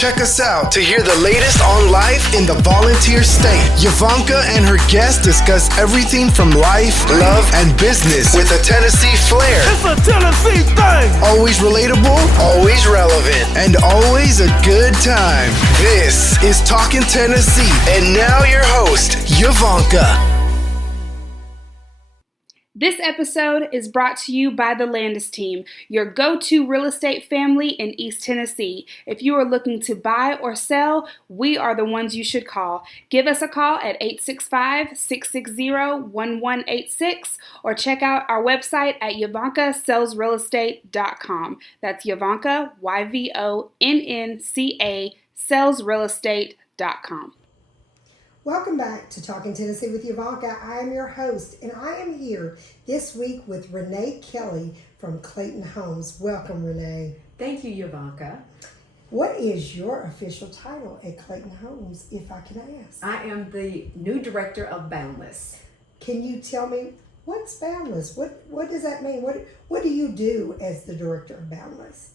Check us out to hear the latest on life in the volunteer state. Yvonnca and her guests discuss everything from life, love, and business with a Tennessee flair. It's a Tennessee thing. Always relatable, always relevant, and always a good time. This is Talking Tennessee. And now your host, Yvonnca. This episode is brought to you by the Landes team, your go-to real estate family in East Tennessee. If you are looking to buy or sell, we are the ones you should call. Give us a call at 865-660-1186 or check out our website at YvoncaSellsRealEstate.com. That's Yvonnca, YVONNCA, sellsrealestate.com. Welcome back to Talking Tennessee with Yvonnca. I am your host, and I am here this week with Renee Kelly from Clayton Homes. Welcome, Renee. Thank you, Yvonnca. What is your official title at Clayton Homes, if I can ask? I am the new Director of Boundless. Can you tell me, what's Boundless? What does that mean? What do you do as the Director of Boundless?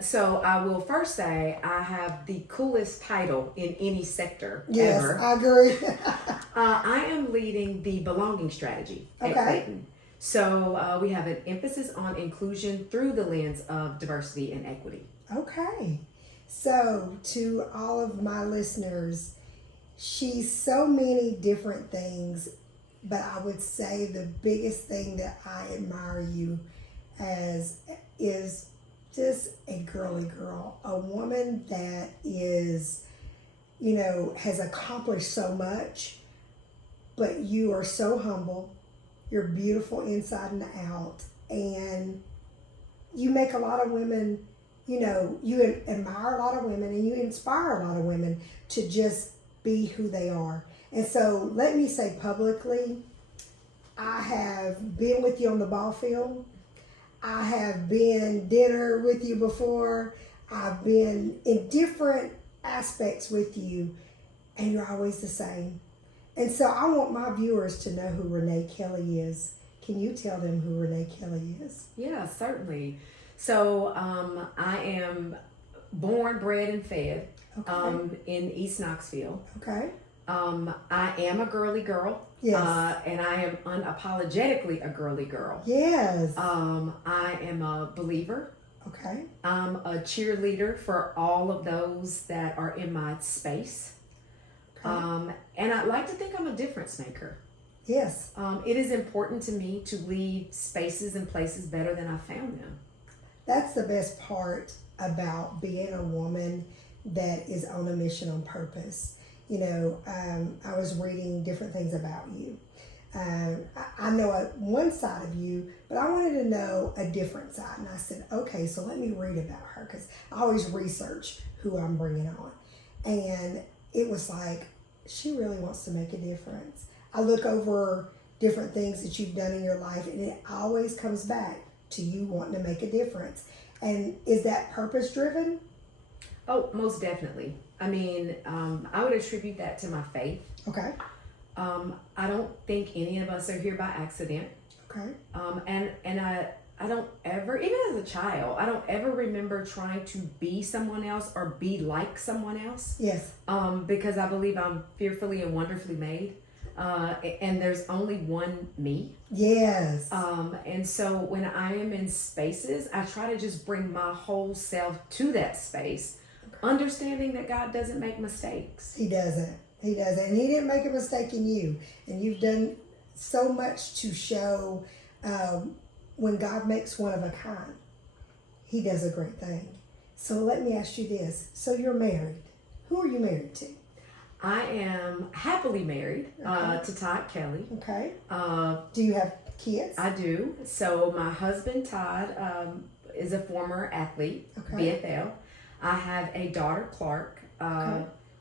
So I will first say I have the coolest title in any sector Yes, ever. I agree. I am leading the belonging strategy at Clayton. So we have an emphasis on inclusion through the lens of diversity and equity. Okay. So to all of my listeners, she's so many different things, but I would say the biggest thing that I admire you as is just a girly girl, a woman that is, has accomplished so much, but you are so humble, you're beautiful inside and out, and you make a lot of women, you admire a lot of women and you inspire a lot of women to just be who they are. And so let me say publicly, I have been with you on the ball field. I have been dinner with you before. I've been in different aspects with you, and you're always the same. And so I want my viewers to know who Renee Kelly is. Can you tell them who Renee Kelly is? Yeah, certainly. So I am born, bred, and fed in East Knoxville. Okay. I am a girly girl. Yes. And I am unapologetically a girly girl. Yes. I am a believer. Okay. I'm a cheerleader for all of those that are in my space. Okay. And I'd like to think I'm a difference maker. Yes. It is important to me to leave spaces and places better than I found them. That's the best part about being a woman that is on a mission on purpose. I was reading different things about you. I know one side of you, but I wanted to know a different side. And I said, okay, so let me read about her, because I always research who I'm bringing on. And it was like, she really wants to make a difference. I look over different things that you've done in your life, and it always comes back to you wanting to make a difference. And is that purpose driven? Oh, most definitely. I mean, I would attribute that to my faith. Okay. I don't think any of us are here by accident. Okay. And I don't ever, even as a child, I don't ever remember trying to be someone else or be like someone else. Yes. Because I believe I'm fearfully and wonderfully made. And there's only one me. Yes. And so when I am in spaces, I try to just bring my whole self to that space, understanding that God doesn't make mistakes. He doesn't. And he didn't make a mistake in you. And you've done so much to show when God makes one of a kind, he does a great thing. So let me ask you this. So you're married. Who are you married to? I am happily married to Todd Kelly. Okay. Do you have kids? I do. So my husband, Todd, is a former athlete, BFL. I have a daughter, Clark,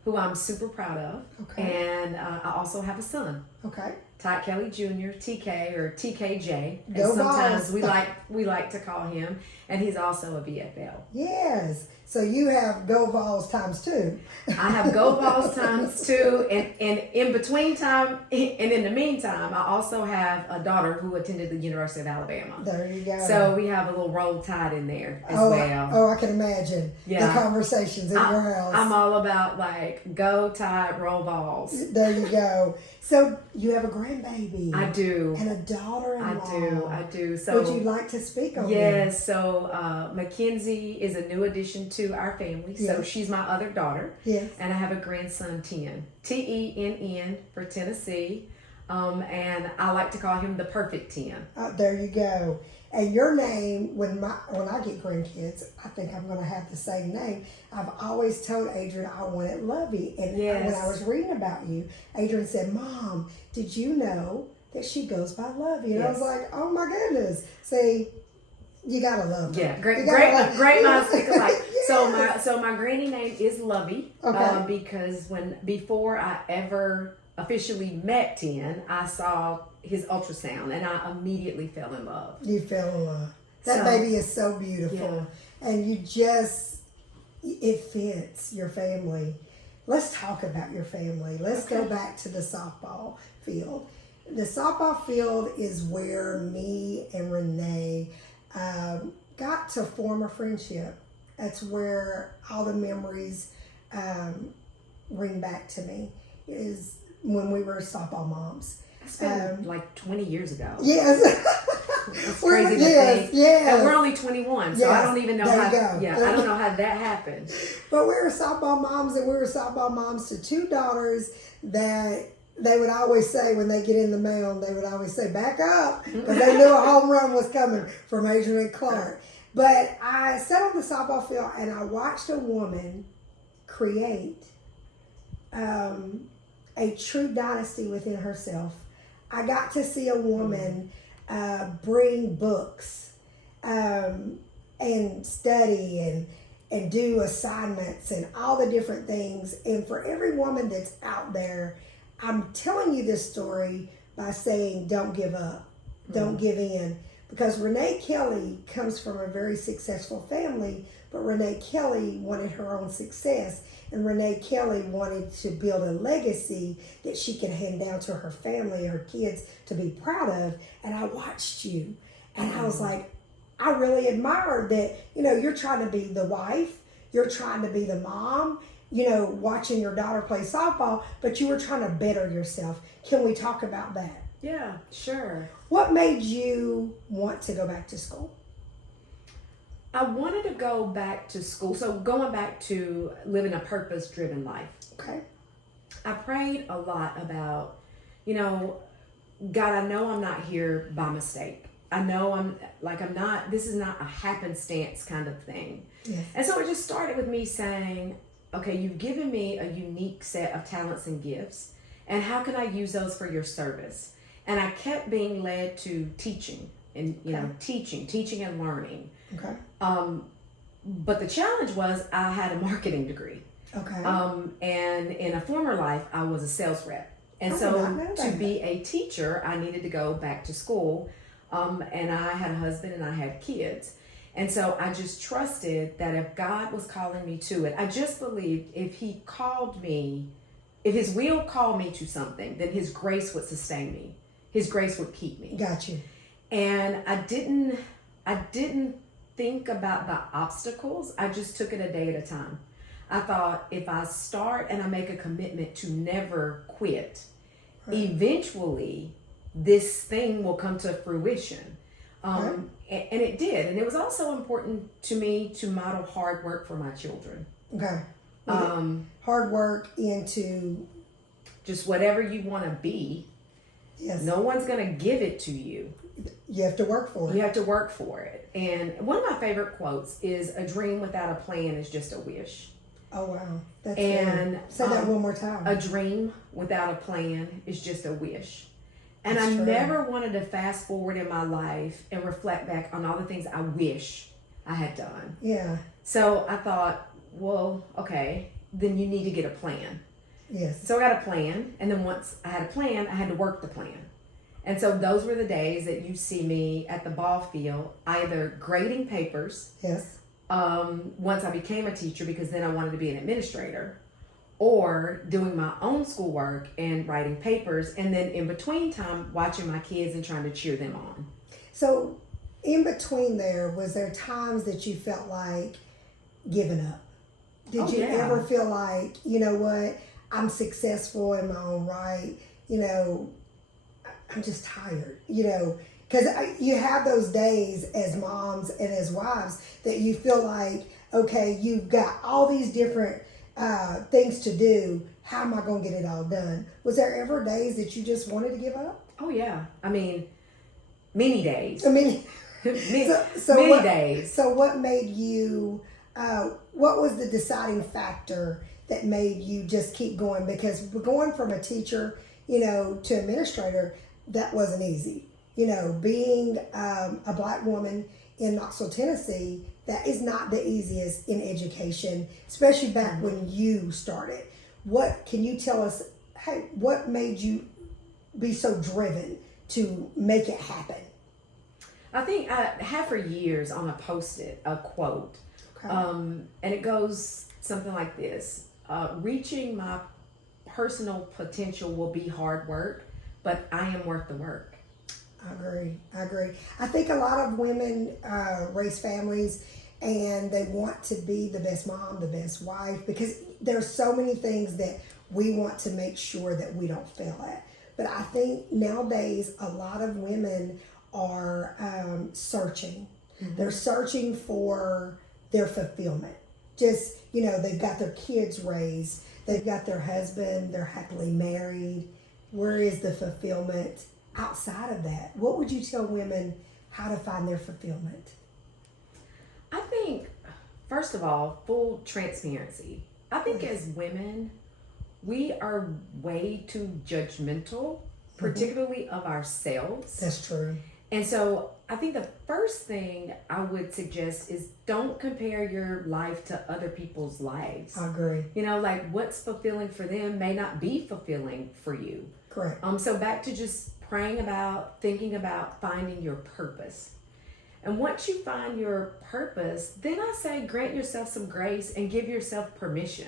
who I'm super proud of. Okay. And I also have a son. Okay. Todd Kelly Jr., TK or TKJ, Go as sometimes Balls. we like to call him, and he's also a BFL. Yes. So you have go Vols times 2. I have go Vols times 2, and in between time, and in the meantime, I also have a daughter who attended the University of Alabama. There you go. So we have a little Roll Tide in there as well. I can imagine the conversations in your house. I'm all about like go Tide, roll Vols. There you go. So you have a grandbaby. I do. And a daughter-in-law. I do. So would you like to speak on that? Yes. So Mackenzie is a new addition to our family. Yes. So she's my other daughter. Yes. And I have a grandson, Tenn. Tenn for Tennessee. And I like to call him the perfect 10. There you go. And your name, when I get grandkids, I think I'm going to have the same name. I've always told Adrienne I wanted Lovey. And when I was reading about you, Adrienne said, Mom, did you know that she goes by Lovey? And I was like, oh my goodness. See, you got to love her. Yeah, great minds think alike. Yes. So my granny name is Lovey. Okay. Because before I ever officially met Tenn, I saw his ultrasound and I immediately fell in love. You fell in love. That baby is so beautiful. Yeah. And it fits your family. Let's talk about your family. Let's go back to the softball field. The softball field is where me and Renee got to form a friendship. That's where all the memories ring back to me, is when we were softball moms. It's been like 20 years ago. Yes. That's crazy to think. Yes. And we're only 21, so I don't even know how. Yeah, I don't know how that happened. But we were softball moms, and we were softball moms to 2 daughters that they would always say when they get in the mail, they would always say, back up, because they knew a home run was coming from Adrienne and Clark. But I sat on the softball field and I watched a woman create a true dynasty within herself. I got to see a woman bring books and study and do assignments and all the different things. And for every woman that's out there, I'm telling you this story by saying don't give up, don't give in. Because Renee Kelly comes from a very successful family, but Renee Kelly wanted her own success. And Renee Kelly wanted to build a legacy that she can hand down to her family, her kids, to be proud of. And I watched you. And I was like, I really admired that, you're trying to be the wife, you're trying to be the mom, watching your daughter play softball, but you were trying to better yourself. Can we talk about that? Yeah, sure. What made you want to go back to school? I wanted to go back to school. So going back to living a purpose-driven life. Okay. I prayed a lot about, God, I know I'm not here by mistake. I know this is not a happenstance kind of thing. Yes. And so it just started with me saying, okay, you've given me a unique set of talents and gifts, and how can I use those for your service? And I kept being led to teaching and, teaching and learning. Okay. But the challenge was I had a marketing degree. Okay. And in a former life, I was a sales rep. And to be a teacher, I needed to go back to school. And I had a husband and I had kids. And so I just trusted that if God was calling me to it, I just believed if he called me, if his will called me to something, then his grace would sustain me. His grace would keep me. Got you. And I didn't think about the obstacles. I just took it a day at a time. I thought if I start and I make a commitment to never quit, eventually this thing will come to fruition. And it did. And it was also important to me to model hard work for my children. Okay. Hard work into just whatever you want to be. Yes. No one's going to give it to you. You have to work for it. You have to work for it. And one of my favorite quotes is, a dream without a plan is just a wish. Oh, wow. That's and good. Say that one more time. A dream without a plan is just a wish. And I true. never wanted to fast forward in my life and reflect back on all the things I wish I had done. Yeah. So I thought, well, okay, then you need to get a plan. Yes. So I got a plan. And then once I had a plan, I had to work the plan. And so those were the days that you see me at the ball field, either grading papers, yes, once I became a teacher, because then I wanted to be an administrator, or doing my own schoolwork and writing papers, and then in between time watching my kids and trying to cheer them on. So in between there, was there times that you felt like giving up? Did you ever feel like, you know what, I'm successful in my own right, you know, I'm just tired, you know, because you have those days as moms and as wives that you feel like, okay, you've got all these different things to do. How am I going to get it all done? Was there ever days that you just wanted to give up? Oh yeah, I mean, many days. I mean, many days. So what made you? What was the deciding factor that made you just keep going? Because going from a teacher, you know, to administrator, that wasn't easy. You know, being a Black woman in Knoxville, Tennessee, that is not the easiest in education, especially back when you started. What can you tell us? Hey, what made you be so driven to make it happen? I think I had for years on a Post-it a quote, and it goes something like this: reaching my personal potential will be hard work, but I am worth the work. I agree. I think a lot of women raise families and they want to be the best mom, the best wife, because there's so many things that we want to make sure that we don't fail at. But I think nowadays a lot of women are searching. Mm-hmm. They're searching for their fulfillment. Just, you know, they've got their kids raised, they've got their husband, they're happily married. Where is the fulfillment outside of that? What would you tell women how to find their fulfillment? I think, first of all, full transparency. I think as women, we are way too judgmental, particularly of ourselves. That's true. And so I think the first thing I would suggest is don't compare your life to other people's lives. I agree. You know, like what's fulfilling for them may not be fulfilling for you. Correct. So back to just praying about, thinking about finding your purpose. And once you find your purpose, then I say grant yourself some grace and give yourself permission.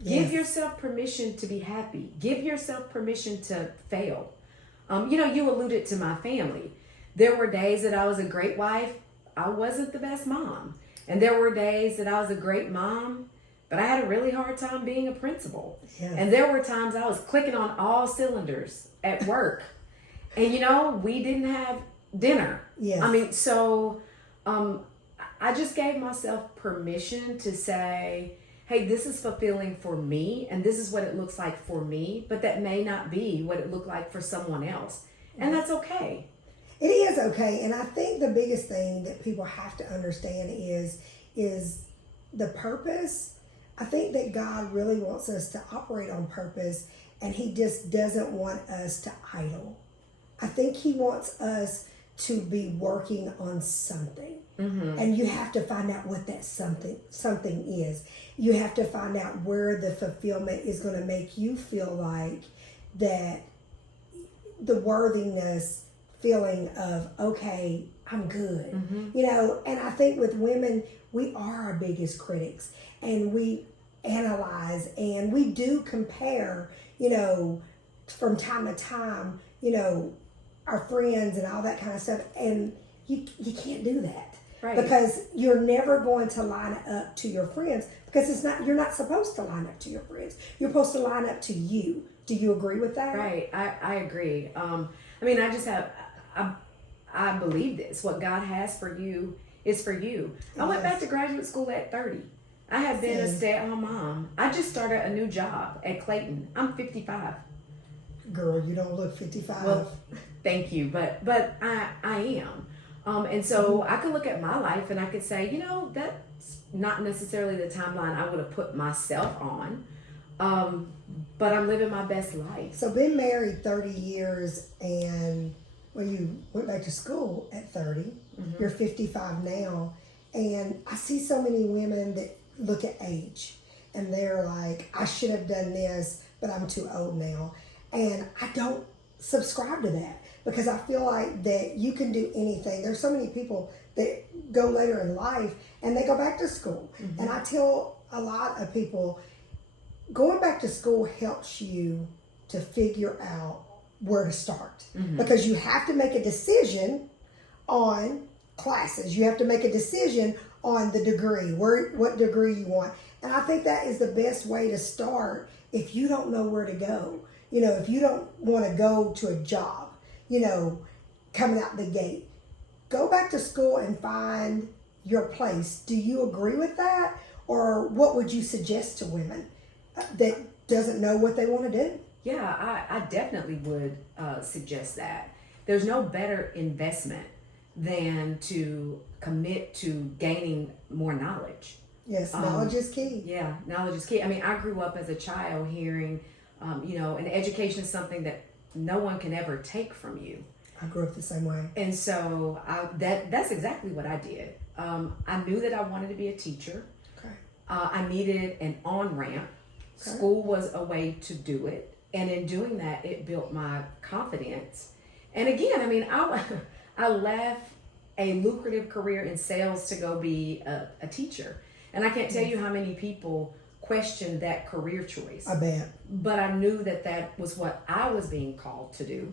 Yes. Give yourself permission to be happy. Give yourself permission to fail. You know, you alluded to my family. There were days that I was a great wife. I wasn't the best mom. And there were days that I was a great mom, but I had a really hard time being a principal. Yes. And there were times I was clicking on all cylinders at work. And, you know, we didn't have dinner. Yes. I mean, so I just gave myself permission to say, hey, this is fulfilling for me, and this is what it looks like for me, but that may not be what it looked like for someone else. And that's okay. It is okay. And I think the biggest thing that people have to understand is the purpose. I think that God really wants us to operate on purpose, and he just doesn't want us to idle. I think he wants us to be working on something. Mm-hmm. And you have to find out what that something is. You have to find out where the fulfillment is going to make you feel like that the worthiness feeling of, okay, I'm good. Mm-hmm. You know, and I think with women, we are our biggest critics, and we analyze and we do compare, you know, from time to time, you know, our friends and all that kind of stuff. And you can't do that. Right. Because you're never going to line up to your friends, because you're not supposed to line up to your friends. You're supposed to line up to you. Do you agree with that? Right. I agree. I mean, I believe this. What God has for you is for you. Yes. I went back to graduate school at 30. I have been a stay-at-home mom. I just started a new job at Clayton. I'm 55. Girl, you don't look 55. Well, thank you. But I am. And so I could look at my life and I could say, you know, that's not necessarily the timeline I would have put myself on. But I'm living my best life. So been married 30 years, and when you went back to school at 30, mm-hmm. You're 55 now. And I see so many women that look at age and they're like, I should have done this, but I'm too old now. And I don't subscribe to that, because I feel like that you can do anything. There's so many people that go later in life and they go back to school. And I tell a lot of people, going back to school helps you to figure out where to start, because you have to make a decision on classes. You have to make a decision on the degree, what degree you want. And I think that is the best way to start if you don't know where to go. You know, if you don't want to go to a job, you know, coming out the gate, go back to school and find your place. Do you agree with that? Or what would you suggest to women that doesn't know what they want to do? Yeah, I definitely would suggest that. There's no better investment than to commit to gaining more knowledge. Yes, knowledge is key. Yeah, knowledge is key. I mean, I grew up as a child hearing, you know, and education is something that no one can ever take from you. I grew up the same way. And so that's exactly what I did. I knew that I wanted to be a teacher. Okay. I needed an on-ramp. Okay. School was a way to do it. And in doing that, it built my confidence. And again, I mean, I left a lucrative career in sales to go be a teacher. And I can't tell you how many people questioned that career choice. I bet. But I knew that was what I was being called to do.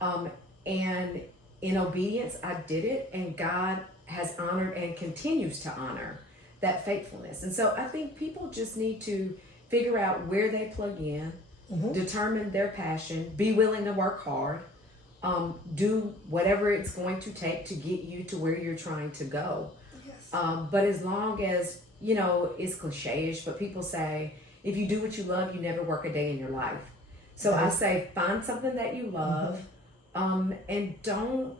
And in obedience, I did it. And God has honored and continues to honor that faithfulness. And so I think people just need to figure out where they plug in, determine their passion, be willing to work hard, do whatever it's going to take to get you to where you're trying to go. Yes. But as long as, you know, it's cliche-ish, but people say, if you do what you love, you never work a day in your life. So I say, find something that you love, and don't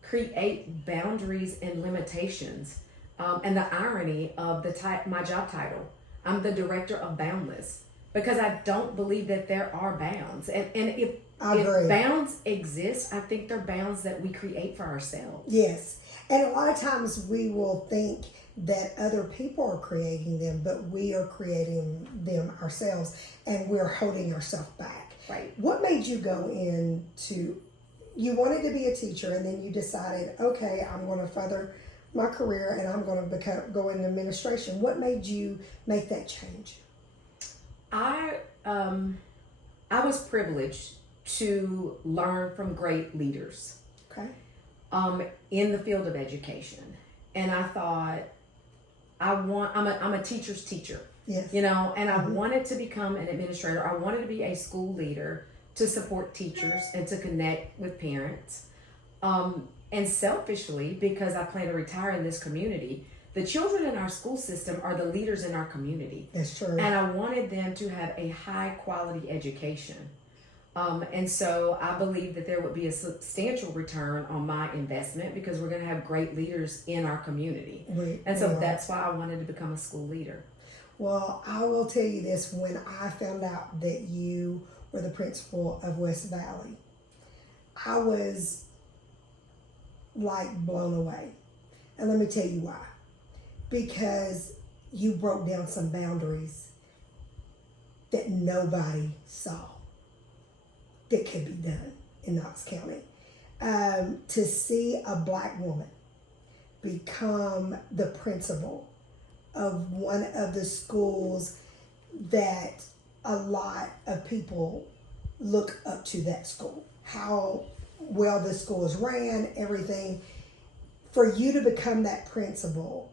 create boundaries and limitations. And the irony of my job title, I'm the Director of Boundless, because I don't believe that there are bounds. And if bounds exist, I think they're bounds that we create for ourselves. Yes. And a lot of times we will think that other people are creating them, but we are creating them ourselves, and we're holding ourselves back. Right. What made you go into, you wanted to be a teacher, and then you decided, okay, I'm going to further my career and I'm going to go into administration. What made you make that change? I was privileged to learn from great leaders. Okay. In the field of education, and I thought, I'm a teacher's teacher. Yes. You know, and I wanted to become an administrator. I wanted to be a school leader to support teachers and to connect with parents. And selfishly, because I plan to retire in this community, the children in our school system are the leaders in our community. That's true. And I wanted them to have a high quality education. And so I believe that there would be a substantial return on my investment, because we're going to have great leaders in our community. That's why I wanted to become a school leader. Well, I will tell you this, when I found out that you were the principal of West Valley, I was like blown away. And let me tell you why. Because you broke down some boundaries that nobody saw that could be done in Knox County. To see a Black woman become the principal of one of the schools that a lot of people look up to, that school, how well the school is ran, everything. For you to become that principal,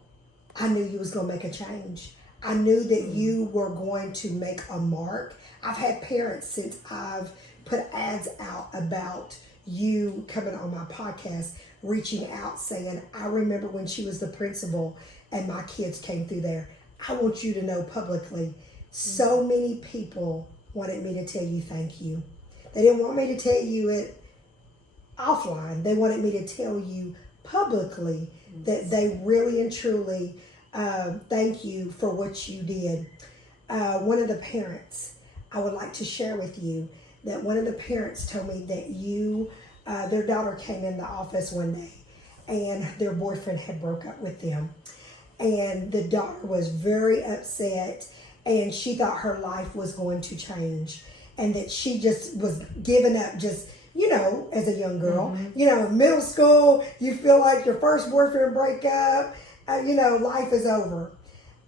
I knew you was going to make a change. I knew that you were going to make a mark. I've had parents, since I've put ads out about you coming on my podcast, reaching out saying, I remember when she was the principal and my kids came through there. I want you to know publicly, so many people wanted me to tell you thank you. They didn't want me to tell you it offline. They wanted me to tell you publicly that they really and truly thank you for what you did. One of the parents, I would like to share with you that one of the parents told me that their daughter came in the office one day and their boyfriend had broke up with them. And the daughter was very upset, and she thought her life was going to change, and that she just was giving up, just as a young girl, middle school, you feel like your first boyfriend breakup, life is over.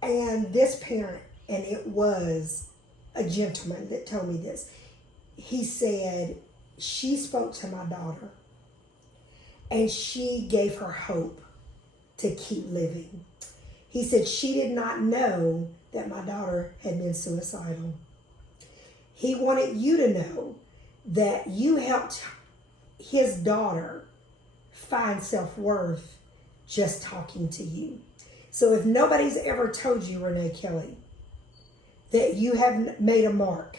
And this parent, and it was a gentleman that told me this, he said, she spoke to my daughter and she gave her hope to keep living. He said she did not know that my daughter had been suicidal. He wanted you to know that you helped his daughter find self-worth just talking to you. So if nobody's ever told you, Renee Kelly, that you have made a mark,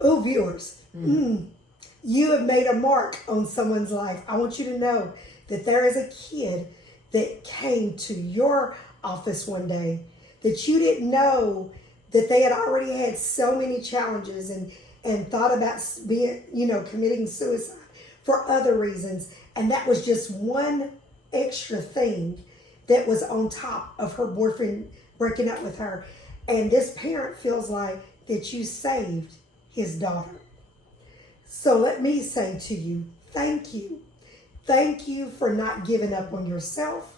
viewers, you have made a mark on someone's life. I want you to know that there is a kid that came to your office one day that you didn't know that they had already had so many challenges and thought about being, committing suicide for other reasons. And that was just one extra thing that was on top of her boyfriend breaking up with her. And this parent feels like that you saved his daughter. So let me say to you, thank you. Thank you for not giving up on yourself.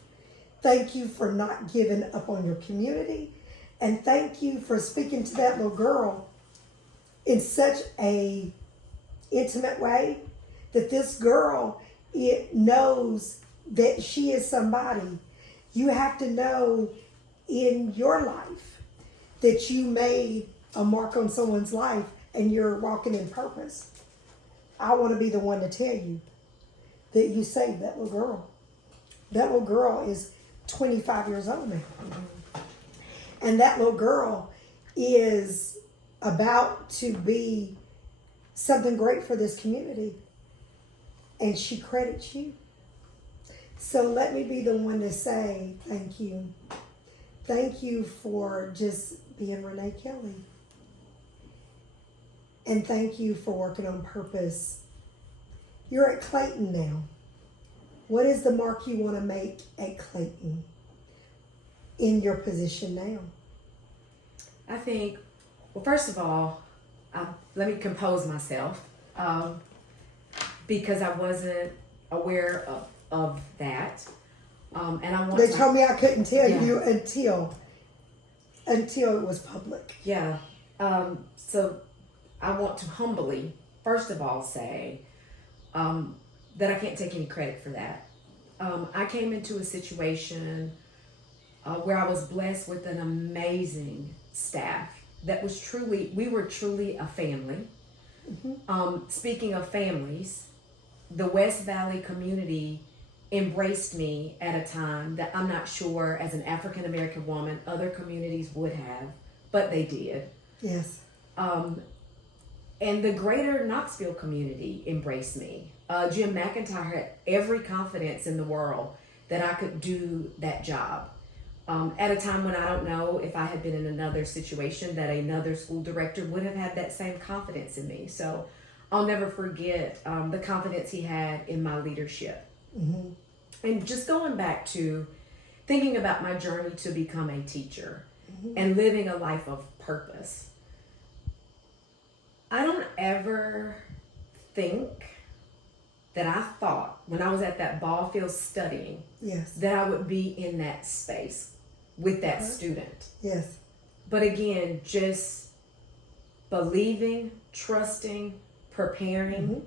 Thank you for not giving up on your community. And thank you for speaking to that little girl in such a intimate way that this girl, it knows that she is somebody. You have to know in your life that you made a mark on someone's life and you're walking in purpose. I want to be the one to tell you that you saved that little girl. That little girl is 25 years old now. And that little girl is about to be something great for this community. And she credits you. So let me be the one to say thank you. Thank you for just being Renee Kelly. And thank you for working on purpose. You're at Clayton now. What is the mark you want to make at Clayton in your position now? I think, well, first of all, let me compose myself because I wasn't aware of that. And I want They told me I couldn't tell you until it was public. Yeah. So I want to humbly, first of all, say that I can't take any credit for that. I came into a situation where I was blessed with an amazing staff that was we were truly a family. Speaking of families, the West Valley community embraced me at a time that I'm not sure as an African American woman other communities would have, but they did. Yes. And the greater Knoxville community embraced me. Jim McIntyre had every confidence in the world that I could do that job. At a time when I don't know if I had been in another situation that another school director would have had that same confidence in me. So I'll never forget the confidence he had in my leadership. And just going back to thinking about my journey to become a teacher and living a life of purpose. I don't ever think that I thought when I was at that ball field studying that I would be in that space with that student. Yes. But again, just believing, trusting, preparing,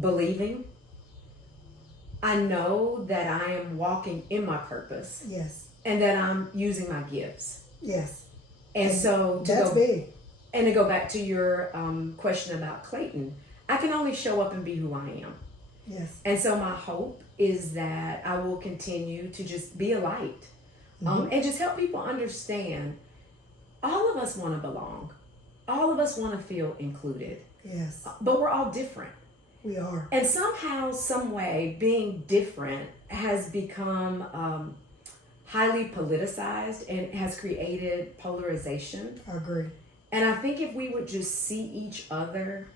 believing. I know that I am walking in my purpose. Yes. And that I'm using my gifts. Yes. And so that's big. And to go back to your question about Clayton, I can only show up and be who I am. Yes. And so my hope is that I will continue to just be a light and just help people understand all of us want to belong. All of us want to feel included. Yes. But we're all different. We are. And somehow, some way, being different has become highly politicized and has created polarization. I agree. And I think if we would just see each other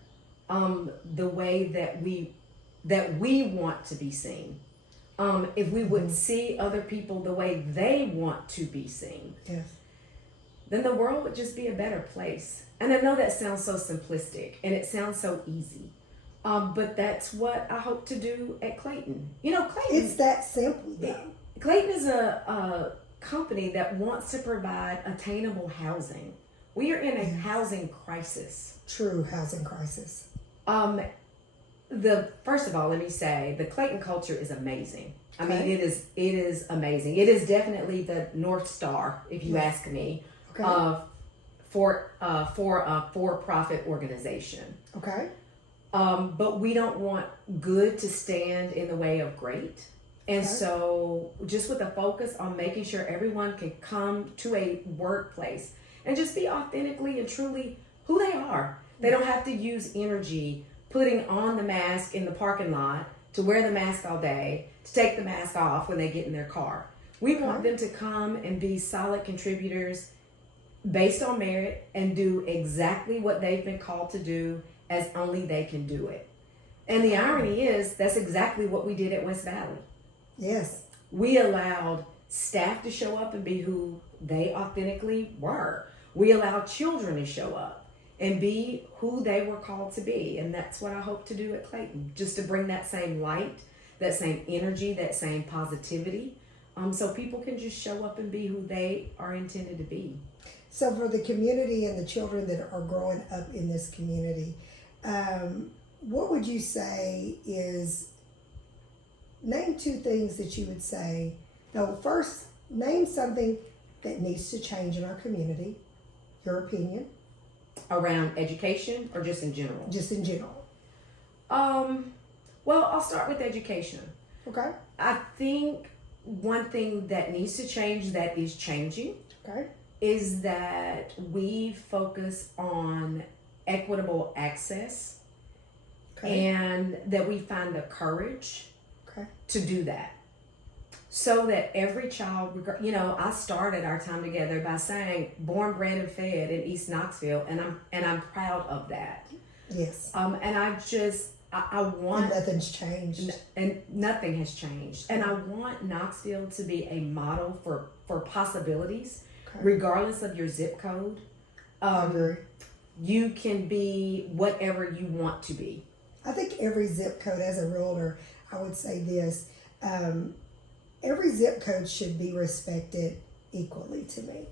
the way that we want to be seen, if we would see other people the way they want to be seen, yes, then the world would just be a better place. And I know that sounds so simplistic and it sounds so easy. But that's what I hope to do at Clayton. Clayton. It's that simple, though. Clayton is a company that wants to provide attainable housing. We are in a housing crisis. True housing crisis. First of all, let me say the Clayton culture is amazing. I mean, it is amazing. It is definitely the North Star, if you ask me, for a for-profit organization. Okay. But we don't want good to stand in the way of great. And so just with a focus on making sure everyone can come to a workplace and just be authentically and truly who they are. They don't have to use energy putting on the mask in the parking lot, to wear the mask all day, to take the mask off when they get in their car. We want them to come and be solid contributors based on merit and do exactly what they've been called to do as only they can do it. And the irony is, that's exactly what we did at West Valley. Yes. We allowed staff to show up and be who they authentically were. We allowed children to show up and be who they were called to be. And that's what I hope to do at Clayton, just to bring that same light, that same energy, that same positivity, so people can just show up and be who they are intended to be. So for the community and the children that are growing up in this community, what would you say is, name two things that you would say, no, first, name something that needs to change in our community, your opinion. Around education or just in general? Just in general. Well, I'll start with education. Okay. I think one thing that needs to change, that is changing, is that we focus on equitable access, and that we find the courage to do that. So that every child, I started our time together by saying born, bred, and fed in East Knoxville, and I'm proud of that. Yes. And I want, and nothing's changed. And nothing has changed. And I want Knoxville to be a model for possibilities, regardless of your zip code. I agree. You can be whatever you want to be. I think every zip code, as a realtor, I would say this. Every zip code should be respected equally to me.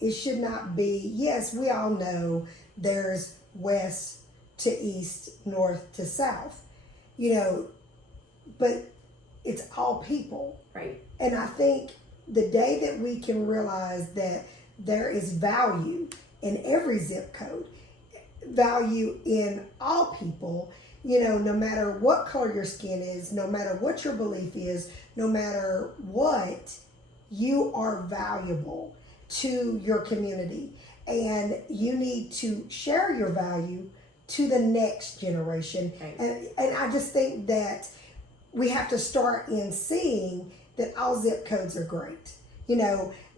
It should not be, yes, we all know there's west to east, north to south, but it's all people. Right. And I think the day that we can realize that there is value in every zip code, value in all people, no matter what color your skin is, no matter what your belief is, no matter what, you are valuable to your community. And you need to share your value to the next generation. Right. And I just think that we have to start in seeing that all zip codes are great.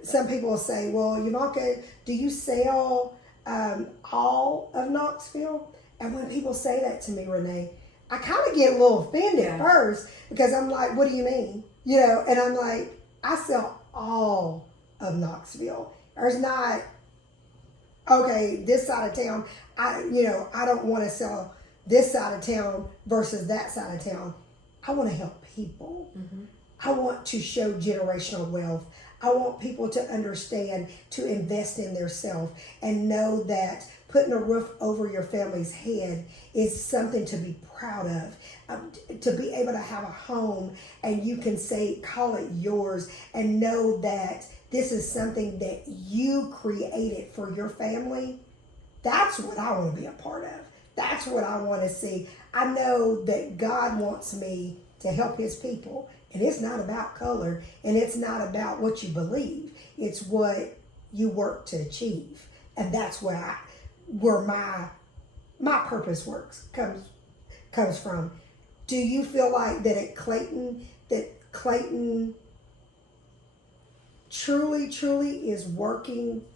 Some people will say, well, Yvonnca, do you sell all of Knoxville? And when people say that to me, Renee, I kind of get a little offended first, because I'm like, what do you mean? And I'm like, I sell all of Knoxville. There's not, okay, this side of town, I don't want to sell this side of town versus that side of town. I want to help people. Mm-hmm. I want to show generational wealth. I want people to understand, to invest in their self, and know that putting a roof over your family's head is something to be proud of. To be able to have a home and you can say, call it yours, and know that this is something that you created for your family. That's what I want to be a part of. That's what I want to see. I know that God wants me to help his people. And it's not about color, and it's not about what you believe. It's what you work to achieve. And that's where my purpose comes from. Do you feel like that at Clayton, truly is working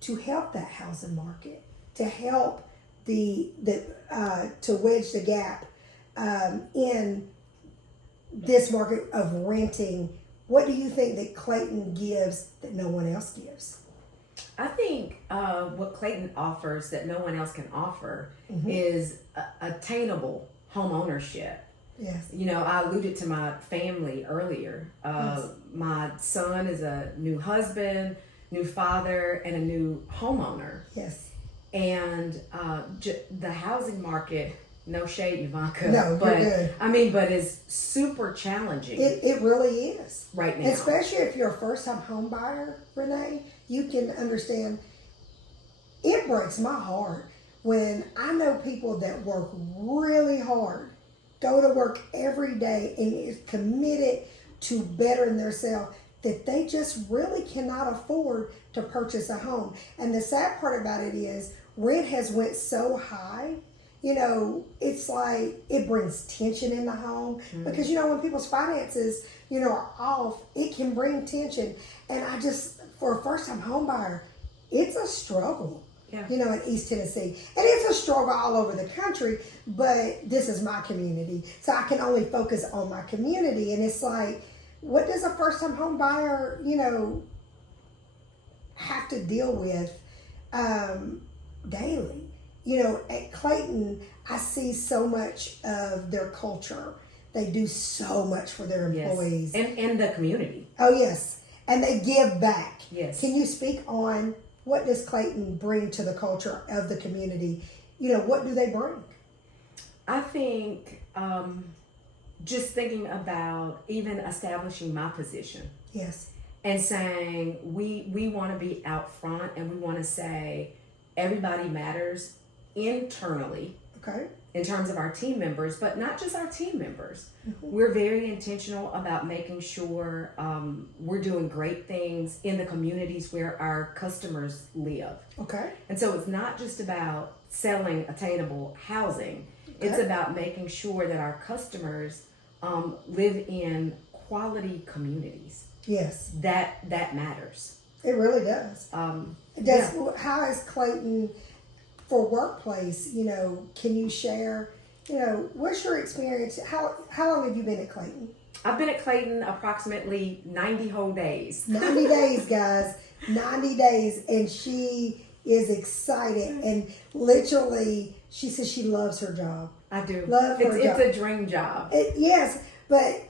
to help that housing market, to help to wedge the gap in this market of renting? What do you think that Clayton gives that no one else gives? I think what Clayton offers that no one else can offer is attainable home ownership. Yes. You know, I alluded to my family earlier. My son is a new husband, new father, and a new homeowner. Yes. And the housing market, no shade, Yvonnca. No, but you're good. I mean, but it's super challenging. It really is right now. Especially if you're a first-time home buyer, Renee. You can understand. It breaks my heart when I know people that work really hard, go to work every day, and is committed to bettering themselves, that they just really cannot afford to purchase a home. And the sad part about it is rent has went so high. You know, it's like it brings tension in the home because, you know, when people's finances, you know, are off, it can bring tension. And I just, for a first-time home buyer, it's a struggle, you know, in East Tennessee. And it's a struggle all over the country, but this is my community. So I can only focus on my community. And it's like, what does a first-time home buyer, you know, have to deal with daily? You know, at Clayton, I see so much of their culture. They do so much for their employees. Yes. And the community. Oh, yes. And they give back. Yes. Can you speak on what does Clayton bring to the culture of the community? You know, what do they bring? I think just thinking about even establishing my position. Yes. And saying we want to be out front and we want to say everybody matters internally. Okay. In terms of our team members, but not just our team members. We're very intentional about making sure we're doing great things in the communities where our customers live. Okay. And so it's not just about selling attainable housing. Okay. It's about making sure that our customers live in quality communities. Yes. That matters. It really does. How is Clayton for workplace, you know, can you share, you know, what's your experience? How long have you been at Clayton? I've been at Clayton approximately 90 whole days. 90 days, guys. 90 days. And she is excited. And literally, she says she loves her job. I do. Love her job. It's a dream job. Yes, but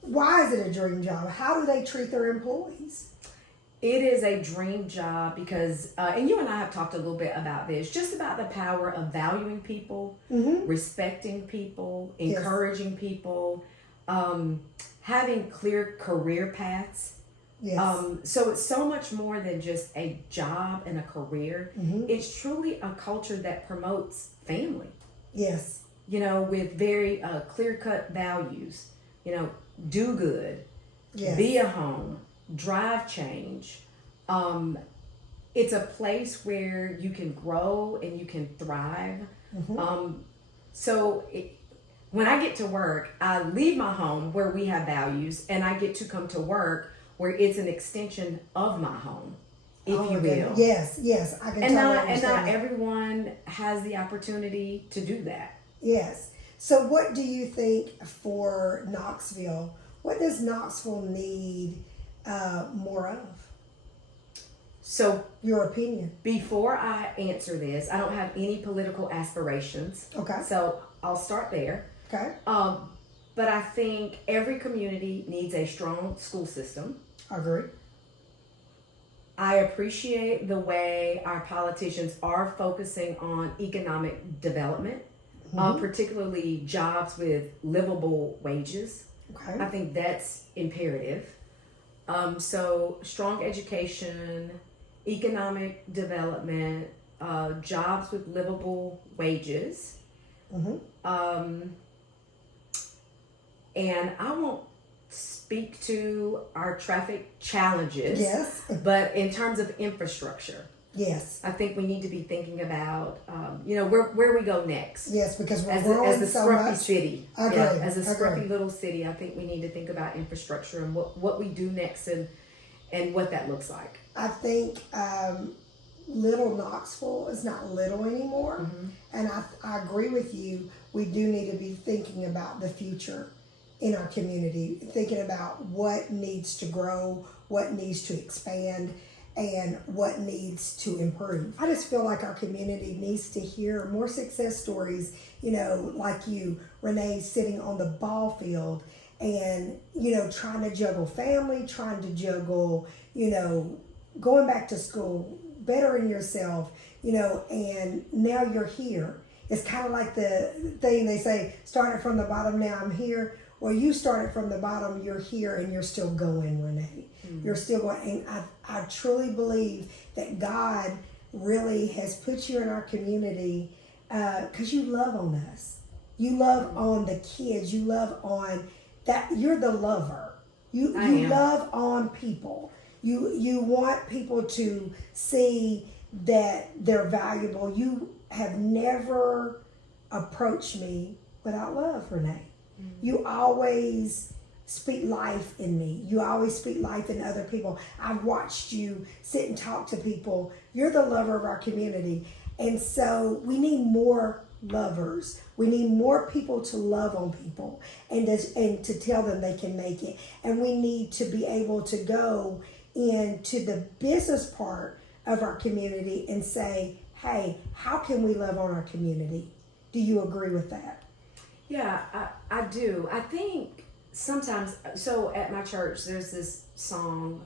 why is it a dream job? How do they treat their employees? It is a dream job because, and you and I have talked a little bit about this, just about the power of valuing people, respecting people, encouraging people, having clear career paths. Yes. So it's so much more than just a job and a career. It's truly a culture that promotes family. Yes. You know, with very clear-cut values. You know, do good, be a home, drive change. It's a place where you can grow and you can thrive. When I get to work, I leave my home where we have values and I get to come to work where it's an extension of my home, if you will. Yes, I can totally understand. And not everyone has the opportunity to do that. Yes. So what do you think for Knoxville? What does Knoxville need more of? So, your opinion. Before I answer this, I don't have any political aspirations. Okay. So I'll start there. Okay. But I think every community needs a strong school system. I agree. I appreciate the way our politicians are focusing on economic development, particularly jobs with livable wages. Okay. I think that's imperative. So strong education, economic development, jobs with livable wages. And I won't speak to our traffic challenges. Yes. But in terms of infrastructure. Yes. I think we need to be thinking about, where we go next. Yes, because we're as growing the so scruffy much. city. I agree. As a scruffy little city, I think we need to think about infrastructure and what we do next and what that looks like. I think little Knoxville is not little anymore. And I agree with you. We do need to be thinking about the future in our community, thinking about what needs to grow, what needs to expand. and what needs to improve. I just feel like our community needs to hear more success stories, like you, Renee, sitting on the ball field and, trying to juggle family, trying to juggle, going back to school, bettering yourself, and now you're here. It's kind of like the thing they say, started from the bottom, now I'm here. Well, you started from the bottom, you're here, and you're still going, Renee. Mm-hmm. You're still going. And I truly believe that God really has put you in our community because you love on us. You love on the kids. You love on that. You're the lover. You love on people. You want people to see that they're valuable. You have never approached me without love, Renee. Mm-hmm. You always speak life in me. You always speak life in other people. I've watched you sit and talk to people. You're the lover of our community. And so we need more lovers. We need more people to love on people and to tell them they can make it. And we need to be able to go into the business part of our community and say, hey, how can we love on our community? Do you agree with that? Yeah, I do. I think sometimes, so at my church, there's this song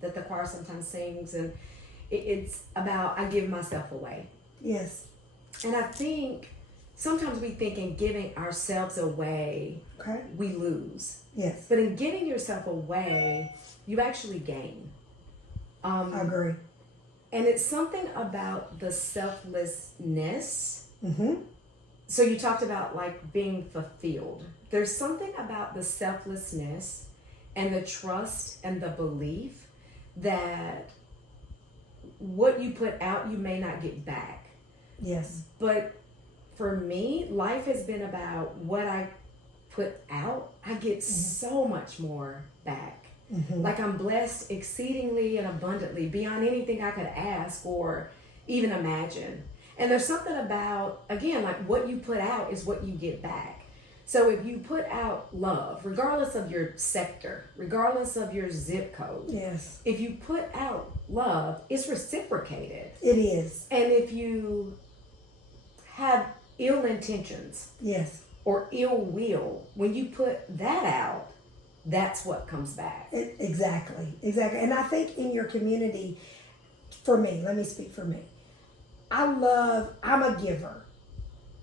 that the choir sometimes sings, and it's about, I give myself away. Yes. And I think sometimes we think in giving ourselves away, we lose. Yes. But in giving yourself away, you actually gain. I agree. And it's something about the selflessness. Mm-hmm. So you talked about like being fulfilled. There's something about the selflessness and the trust and the belief that what you put out, you may not get back. Yes. But for me, life has been about what I put out. I get so much more back. Mm-hmm. Like I'm blessed exceedingly and abundantly beyond anything I could ask or even imagine. And there's something about, again, like what you put out is what you get back. So if you put out love, regardless of your sector, regardless of your zip code, yes, if you put out love, it's reciprocated. It is. And if you have ill intentions, yes, or ill will, when you put that out, that's what comes back. Exactly. And I think in your community, for me, let me speak for me. I'm a giver.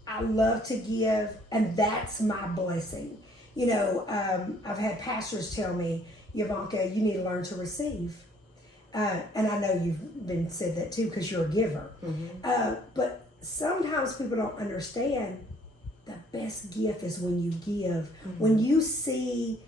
I love to give, and that's my blessing. I've had pastors tell me, Yvonnca, you need to learn to receive. And I know you've been said that too because you're a giver. Mm-hmm. But sometimes people don't understand the best gift is when you give. Mm-hmm. When you see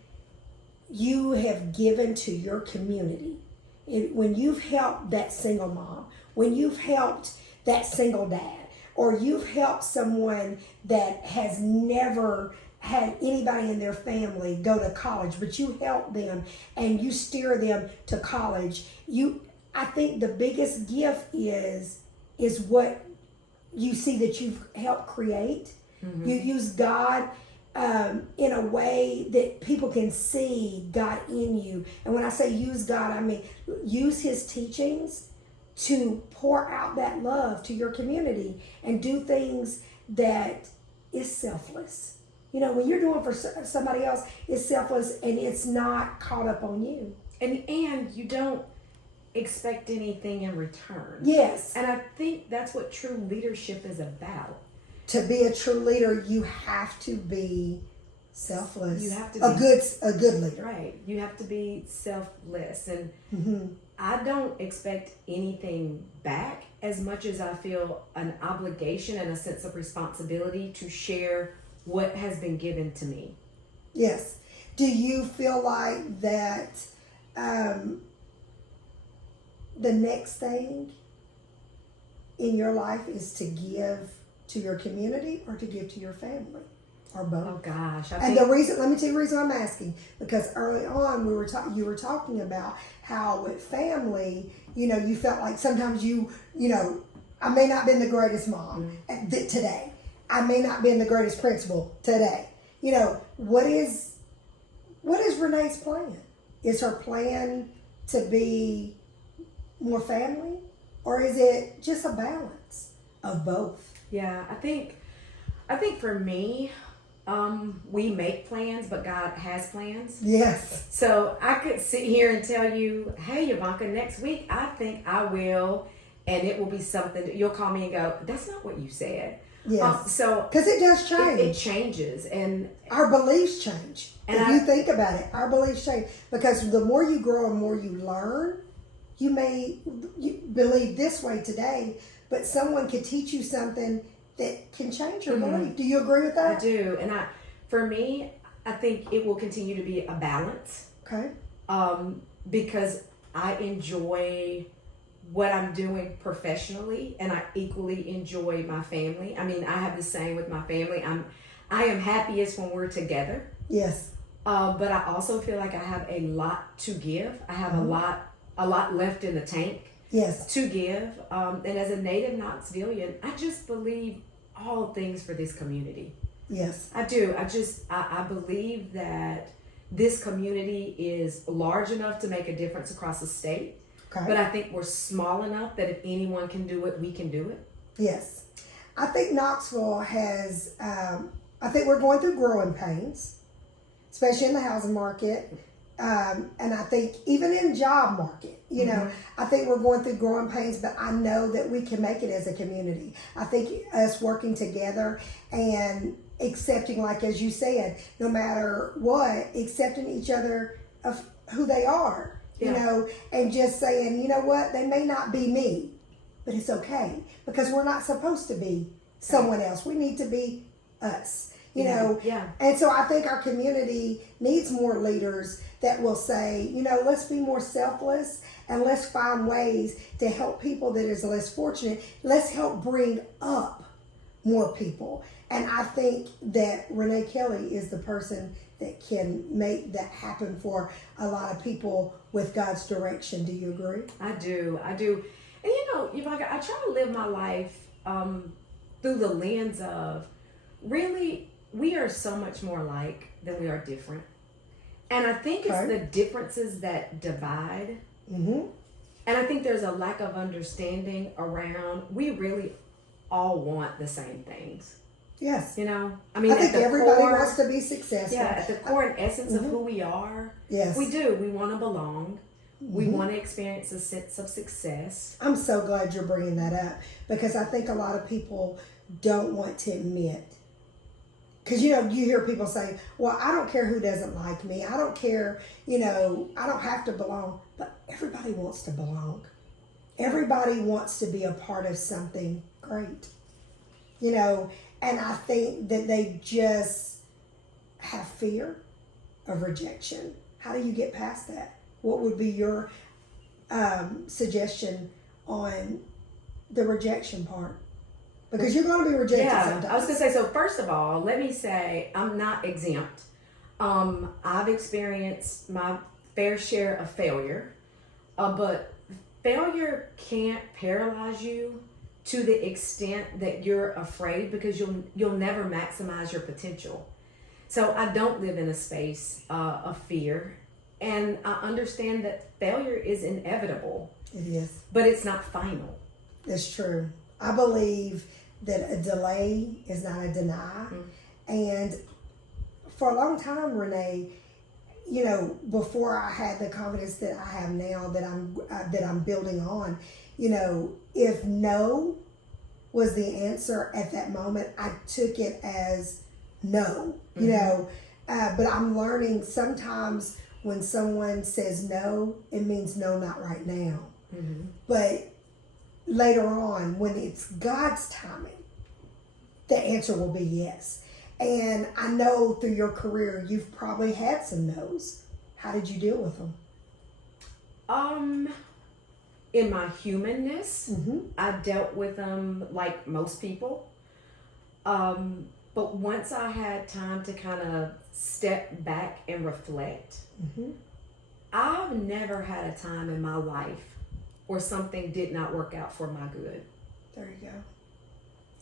you have given to your community, when you've helped that single mom, when you've helped that single dad, or you've helped someone that has never had anybody in their family go to college, but you help them and you steer them to college. I think the biggest gift is what you see that you've helped create. Mm-hmm. You use God in a way that people can see God in you. And when I say use God, I mean use His teachings to pour out that love to your community and do things that is selfless. When you're doing for somebody else, it's selfless and it's not caught up on you. And you don't expect anything in return. Yes. And I think that's what true leadership is about. To be a true leader, you have to be selfless. You have to be a good leader. Right. You have to be selfless. And mm-hmm. I don't expect anything back as much as I feel an obligation and a sense of responsibility to share what has been given to me. Yes. Do you feel like that the next thing in your life is to give to your community or to give to your family? Or both? Oh gosh. Let me tell you the reason I'm asking, because early on you were talking about how with family, you felt like sometimes I may not been the greatest mom today. I may not been the greatest principal today. What is Renee's plan? Is her plan to be more family? Or is it just a balance of both? Yeah, I think for me, we make plans, but God has plans. Yes. So I could sit here and tell you, hey, Yvonnca, next week I think I will, and it will be something that you'll call me and go, that's not what you said. Yes. So because it does change. It changes, and our beliefs change. And if you think about it, our beliefs change because the more you grow and more you learn, you believe this way today, but someone could teach you something that can change your belief. Do you agree with that? I do, and for me, I think it will continue to be a balance. Okay. Because I enjoy what I'm doing professionally, and I equally enjoy my family. I mean, I have the same with my family. I am happiest when we're together. Yes. But I also feel like I have a lot to give. I have a lot left in the tank. Yes. To give. And as a native Knoxvillian, I just believe all things for this community. Yes. I do. I believe that this community is large enough to make a difference across the state. Okay. But I think we're small enough that if anyone can do it, we can do it. Yes. I think Knoxville has, I think we're going through growing pains, especially in the housing market. And I think even in job market, you know, I think we're going through growing pains, but I know that we can make it as a community. I think us working together and accepting, like as you said, no matter what, accepting each other of who they are, you know, and just saying, you know what, they may not be me, but it's okay because we're not supposed to be someone else. We need to be us, you know. Yeah. And so I think our community needs more leaders that will say, you know, let's be more selfless and let's find ways to help people that is less fortunate. Let's help bring up more people. And I think that Renee Kelly is the person that can make that happen for a lot of people with God's direction. Do you agree? I do. And you know, Yvonnca, I try to live my life through the lens of really, we are so much more alike than we are different. And I think it's the differences that divide. And I think there's a lack of understanding around, we really all want the same things. Yes. You know, I mean, I think everybody wants to be successful. Yeah, at the core and essence of who we are, yes, we do. We want to belong. We want to experience a sense of success. I'm so glad you're bringing that up because I think a lot of people don't want to admit. Because, you know, you hear people say, well, I don't care who doesn't like me. I don't care, you know, I don't have to belong. But everybody wants to belong. Everybody wants to be a part of something great. You know, and I think that they just have fear of rejection. How do you get past that? What would be your suggestion on the rejection part? Because you're going to be rejected sometimes. I was going to say, so first of all, let me say I'm not exempt. I've experienced my fair share of failure, but failure can't paralyze you to the extent that you're afraid because you'll never maximize your potential. So I don't live in a space of fear, and I understand that failure is inevitable. It is. But it's not final. It's true. I believe that a delay is not a deny. And for a long time, Renee, you know, before I had the confidence that I have now that I'm building on, you know, if no was the answer at that moment, I took it as no, you know. But I'm learning sometimes when someone says no, it means no, not right now. But later on, when it's God's timing, the answer will be yes. And I know through your career, you've probably had some no's. How did you deal with them? In my humanness, I dealt with them like most people. But once I had time to kind of step back and reflect, I've never had a time in my life where something did not work out for my good. There you go.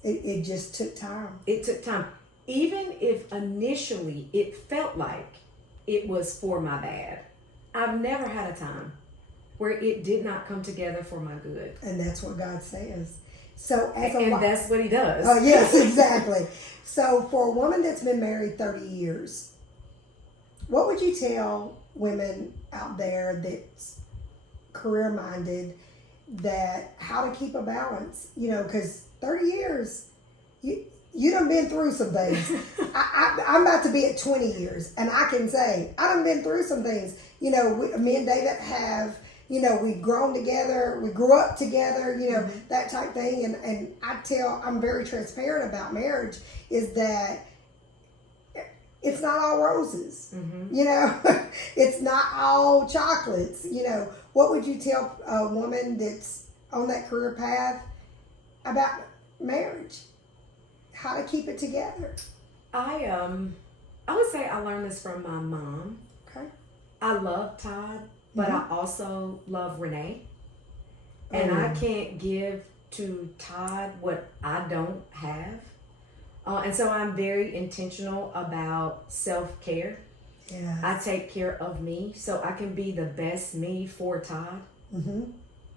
It just took time. It took time. Even if initially it felt like it was for my bad, I've never had a time where it did not come together for my good. And that's what God says. So that's what he does. Oh, yes, exactly. So for a woman that's been married 30 years, what would you tell women out there that's career-minded that how to keep a balance? You know, because 30 years, you done been through some things. I'm about to be at 20 years, and I can say, I done been through some things. You know, me and David have, you know, we've grown together, we grew up together, you know, that type thing. And I'm very transparent about marriage, is that it's not all roses, you know, it's not all chocolates. You know, what would you tell a woman that's on that career path about marriage? How to keep it together? I would say I learned this from my mom. Okay. I love Todd, but I also love Renee. And I can't give to Todd what I don't have. And so I'm very intentional about self-care. Yeah. I take care of me so I can be the best me for Todd.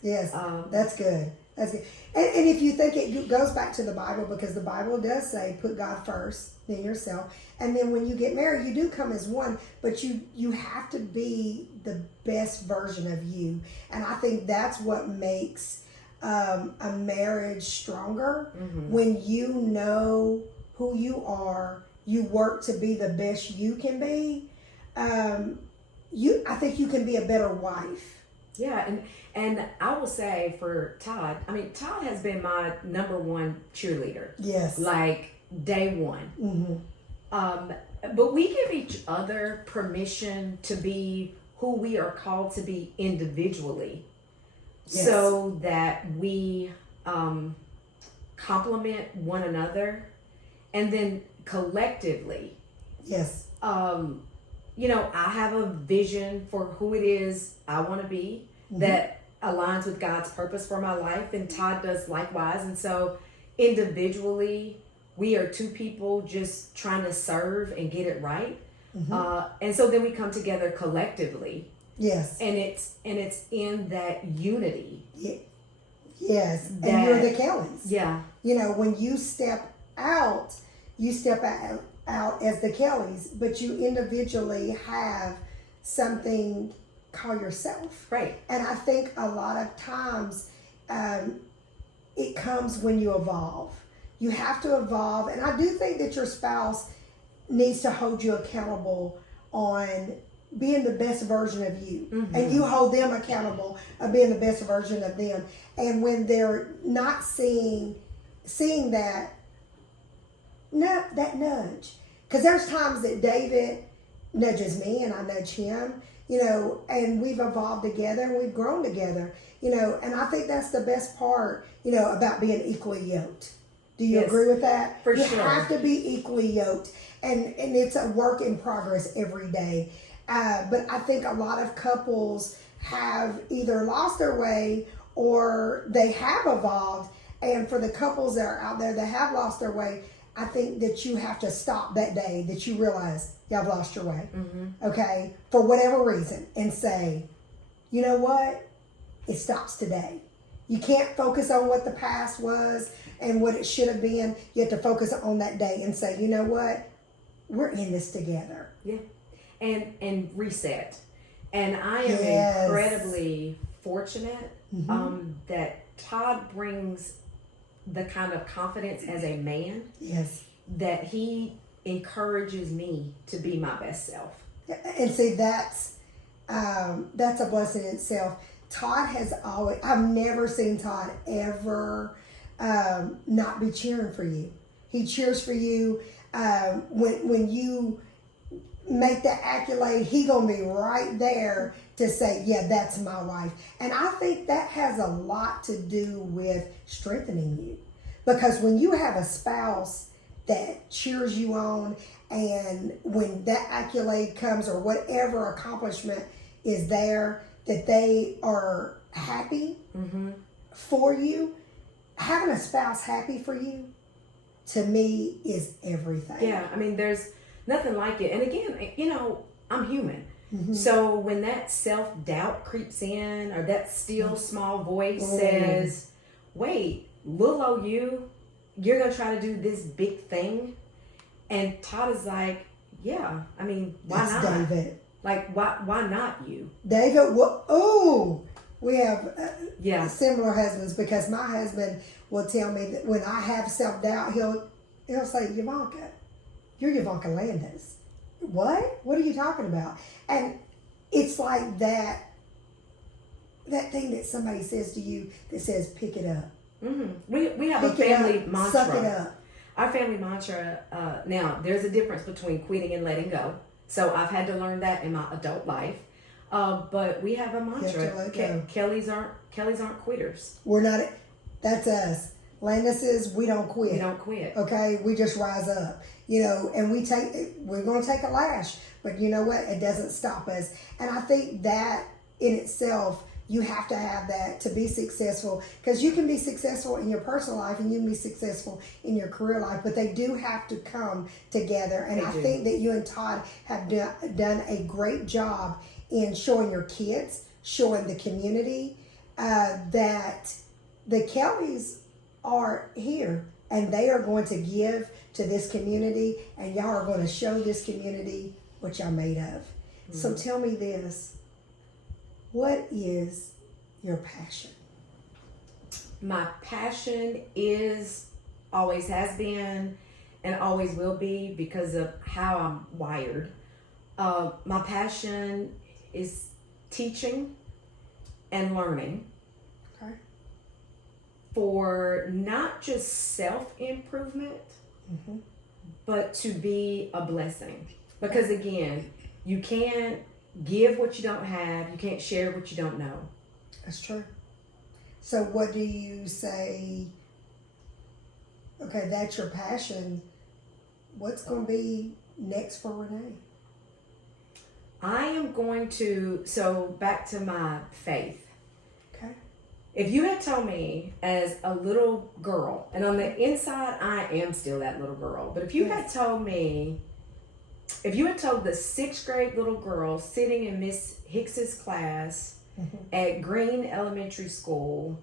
Yes, that's good. That's good. And if you think it goes back to the Bible, because the Bible does say put God first, then yourself. And then when you get married, you do come as one, but you have to be the best version of you. And I think that's what makes a marriage stronger. When you know who you are, you work to be the best you can be. I think you can be a better wife. Yeah, and I will say for Todd, I mean, Todd has been my number one cheerleader. Yes. Like day one. But we give each other permission to be who we are called to be individually. Yes. So that we complement one another, and then collectively. Yes. You know, I have a vision for who it is I want to be that aligns with God's purpose for my life, and Todd does likewise. And so individually, we are two people just trying to serve and get it right. And so then we come together collectively. Yes. And it's in that unity. Yes. And you're the Kellys. Yeah. You know, when you step out as the Kellys, but you individually have something call yourself. Right. And I think a lot of times it comes when you evolve. You have to evolve. And I do think that your spouse needs to hold you accountable on being the best version of you. And you hold them accountable of being the best version of them. And when they're not seeing that nudge. Because there's times that David nudges me and I nudge him, you know, and we've evolved together and we've grown together, you know, and I think that's the best part, you know, about being equally yoked. Do you agree with that? For you sure. have to be equally yoked, and it's a work in progress every day. But I think a lot of couples have either lost their way or they have evolved. And for the couples that are out there that have lost their way, I think that you have to stop that day that you realize y'all lost your way, okay, for whatever reason, and say, you know what, it stops today. You can't focus on what the past was and what it should have been. You have to focus on that day and say, you know what, we're in this together. Yeah, and reset. And I am incredibly fortunate that Todd brings the kind of confidence as a man that he encourages me to be my best self. And see, that's a blessing in itself. Todd has always, I've never seen Todd ever not be cheering for you. He cheers for you. When you make that accolade, he gonna be right there to say, yeah, that's my wife. And I think that has a lot to do with strengthening you. Because when you have a spouse that cheers you on, and when that accolade comes or whatever accomplishment is there, that they are happy for you, having a spouse happy for you, to me, is everything. Yeah, I mean, there's nothing like it. And again, you know, I'm human. So when that self-doubt creeps in, or that still small voice says, wait, little old you're going to try to do this big thing? And Todd is like, yeah, I mean, why That's not? David. Like, why not you? David, we have similar husbands, because my husband will tell me that when I have self-doubt, he'll say, Yvonnca, you're Yvonnca Landes. What? What are you talking about? And it's like that thing that somebody says to you that says, pick it up. We have a family mantra. Suck it up. Our family mantra, now there's a difference between quitting and letting go. So I've had to learn that in my adult life. But we have a mantra. Kellys aren't quitters. We're not, that's us. Landeses, we don't quit. We don't quit. Okay, we just rise up. And we're going to take a lash, but you know what? It doesn't stop us. And I think that in itself, you have to have that to be successful, because you can be successful in your personal life and you can be successful in your career life, but they do have to come together. And I think that you and Todd have done a great job in showing your kids, showing the community, that the Kellys are here and they are going to give to this community, and y'all are going to show this community what y'all made of. So tell me this. What is your passion? My passion always has been, and always will be, because of how I'm wired. My passion is teaching and learning. Okay. For not just self-improvement, but to be a blessing. Because again, you can't give what you don't have. You can't share what you don't know. That's true. So what do you say? Okay, that's your passion. What's going to be next for Renee? I am going to, so back to my faith. Okay. If you had told me as a little girl, and on the inside I am still that little girl, but if you had told me, if you had told the 6th grade little girl sitting in Miss Hicks's class at Green Elementary School,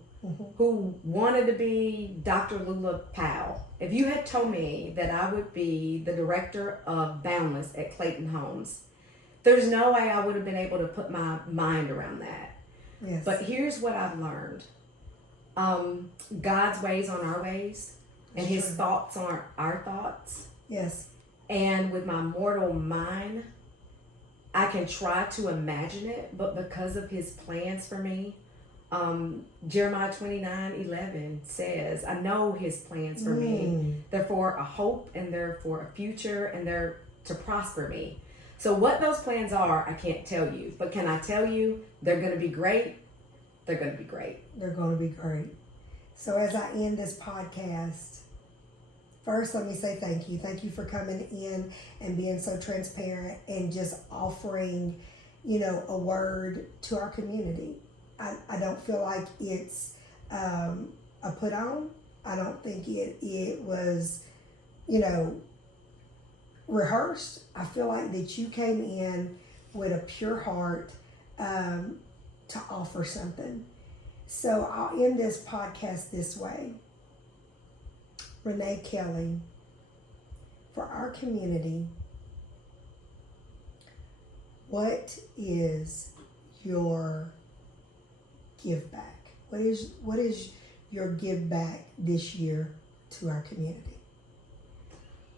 who wanted to be Dr. Lula Powell, if you had told me that I would be the Director of Boundless at Clayton Homes, there's no way I would have been able to put my mind around that. Yes. But here's what I've learned. God's ways aren't our ways, and His thoughts aren't our thoughts. Yes. And with my mortal mind, I can try to imagine it, but because of His plans for me, Jeremiah 29:11 says, I know His plans for me. They're for a hope, and they're for a future, and they're to prosper me. So what those plans are, I can't tell you. But can I tell you, they're going to be great? They're going to be great. They're going to be great. So as I end this podcast, first, let me say thank you. Thank you for coming in and being so transparent and just offering, a word to our community. I don't feel like it's a put on. I don't think it was, rehearsed. I feel like that you came in with a pure heart to offer something. So I'll end this podcast this way. Renee Kelly, for our community, what is your give back? What is your give back this year to our community?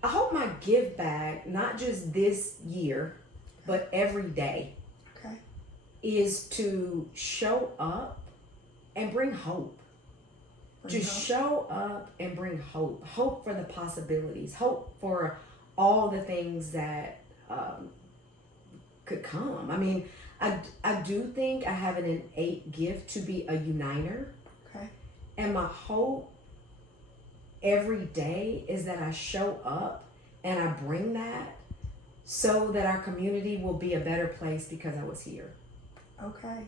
I hope my give back, not just this year, but every day, is to show up and bring hope. Show up and bring hope. Hope for the possibilities. Hope for all the things that could come. I mean, I do think I have an innate gift to be a uniter. Okay. And my hope every day is that I show up and I bring that so that our community will be a better place because I was here. Okay.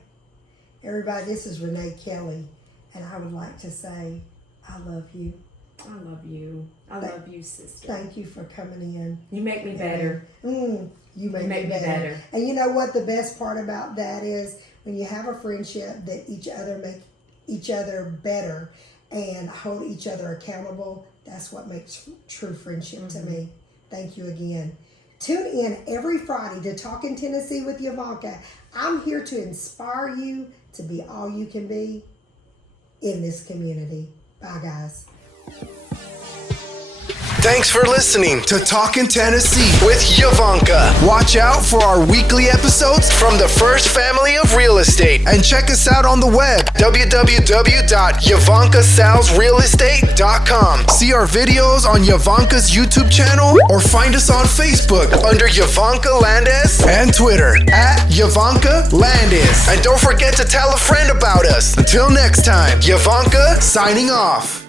Everybody, this is Renee Kelly, and I would like to say, I love you. I love you. I love you, sister. Thank you for coming in. You make me better. You make me better. And you know what the best part about that is? When you have a friendship that each other make each other better and hold each other accountable, that's what makes true friendship to me. Thank you again. Tune in every Friday to Talkin' Tennessee with Yvonnca. I'm here to inspire you to be all you can be in this community. Bye, guys. Thanks for listening to Talkin' Tennessee with Yvonnca. Watch out for our weekly episodes from the first family of real estate. And check us out on the web, www.YvoncaSalesRealEstate.com. See our videos on Yvonca's YouTube channel or find us on Facebook under Yvonnca Landes and Twitter @Yvonnca Landes. And don't forget to tell a friend about us. Until next time, Yvonnca signing off.